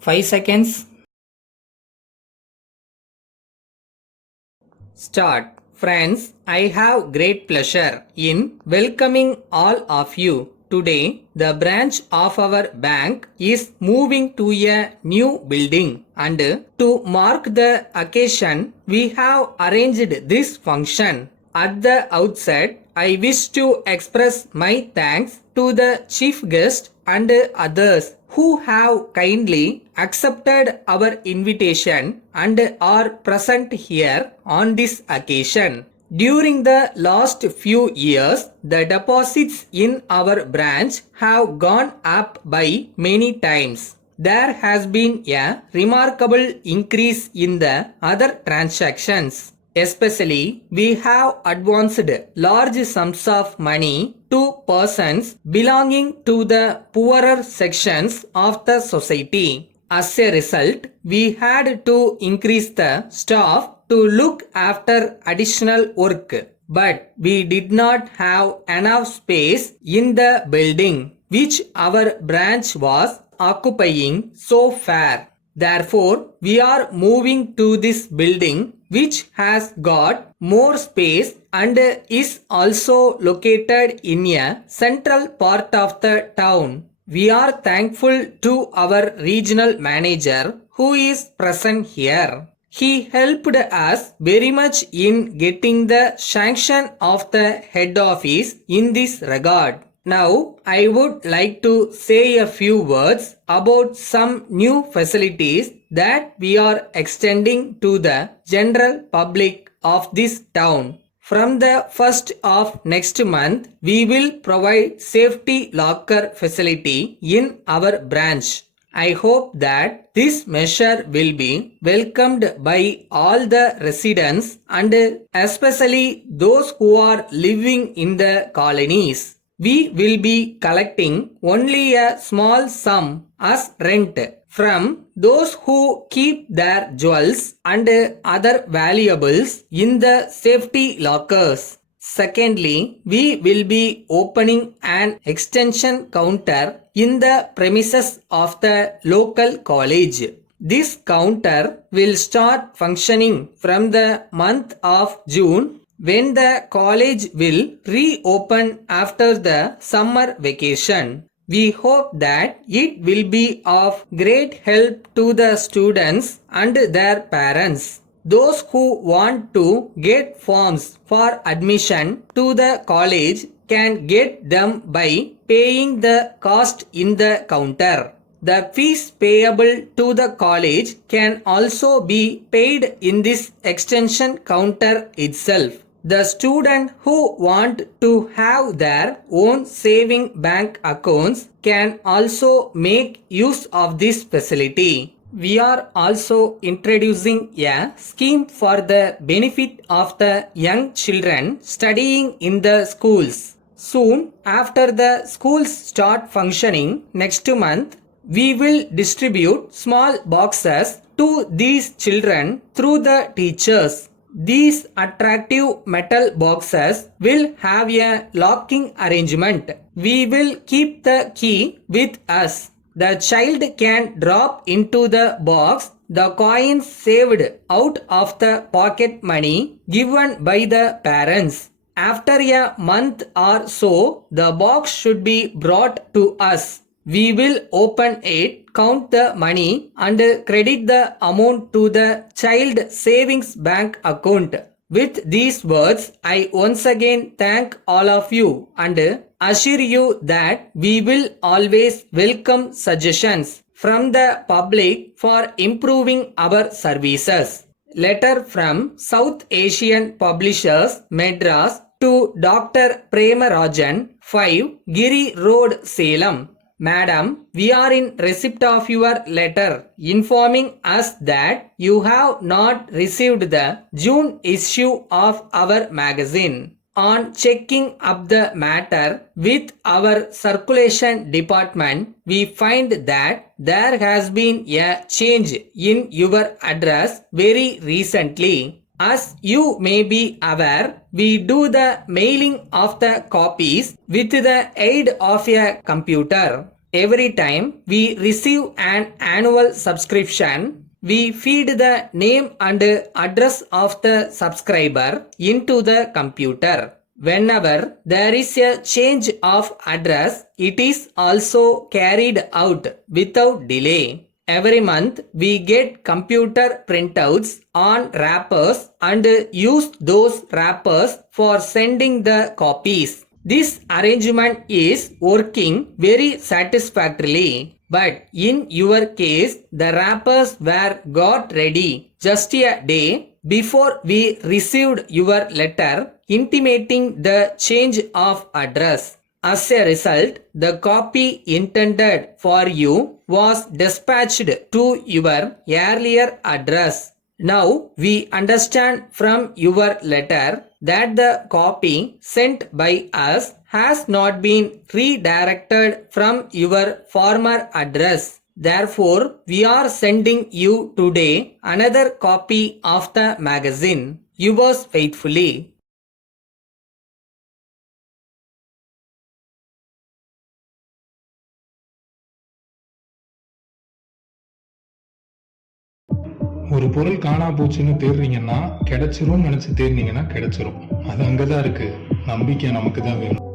5 seconds. Start. Friends, I have great pleasure in welcoming all of you. Today, the branch of our bank is moving to a new building, and to mark the occasion, we have arranged this function. At the outset, I wish to express my thanks to the chief guest and others who have kindly accepted our invitation and are present here on this occasion. During the last few years, the deposits in our branch have gone up by many times. There has been a remarkable increase in the other transactions. Especially, we have advanced large sums of money to persons belonging to the poorer sections of the society. As a result, we had to increase the staff to look after additional work. But we did not have enough space in the building which our branch was occupying so far. Therefore, we are moving to this building which has got more space and is also located in a central part of the town. We are thankful to our regional manager who is present here. He helped us very much in getting the sanction of the head office in this regard. Now, I would like to say a few words about some new facilities that we are extending to the general public of this town. From the 1st of next month, we will provide safety locker facility in our branch. I hope that this measure will be welcomed by all the residents and especially those who are living in the colonies. We will be collecting only a small sum as rent from those who keep their jewels and other valuables in the safety lockers. Secondly, we will be opening an extension counter in the premises of the local college. This counter will start functioning from the month of June when the college will reopen after the summer vacation. We hope that it will be of great help to the students and their parents. Those who want to get forms for admission to the college can get them by paying the cost in the counter. The fees payable to the college can also be paid in this extension counter itself. The student who want to have their own saving bank accounts can also make use of this facility. We are also introducing a scheme for the benefit of the young children studying in the schools. Soon after the schools start functioning next month, we will distribute small boxes to these children through the teachers. These attractive metal boxes will have a locking arrangement. We will keep the key with us. The child can drop into the box the coins saved out of the pocket money given by the parents. After a month or so, the box should be brought to us. We will open it, count the money and credit the amount to the child savings bank account. With these words, I once again thank all of you and assure you that we will always welcome suggestions from the public for improving our services. Letter from South Asian Publishers, Madras to Dr. Premarajan, 5 Giri Road, Salem. Madam, we are in receipt of your letter informing us that you have not received the June issue of our magazine. On checking up the matter with our circulation department, we find that there has been a change in your address very recently. As you may be aware, we do the mailing of the copies with the aid of a computer. Every time we receive an annual subscription, we feed the name and address of the subscriber into the computer. Whenever there is a change of address, it is also carried out without delay. Every month we get computer printouts on wrappers and use those wrappers for sending the copies. This arrangement is working very satisfactorily. But in your case, the wrappers were got ready just a day before we received your letter intimating the change of address. As a result, the copy intended for you was dispatched to your earlier address. Now we understand from your letter that the copy sent by us has not been redirected from your former address. Therefore, we are sending you today another copy of the magazine. Yours faithfully. ஒரு பொருள் காணா போச்சுன்னு தேடுறீங்கன்னா கிடைச்சிரும் நினைச்சு தேடினீங்கன்னா கிடைச்சிரும். அது அங்கதான் இருக்கு. நம்பிக்கை நமக்கு தான் வேணும்.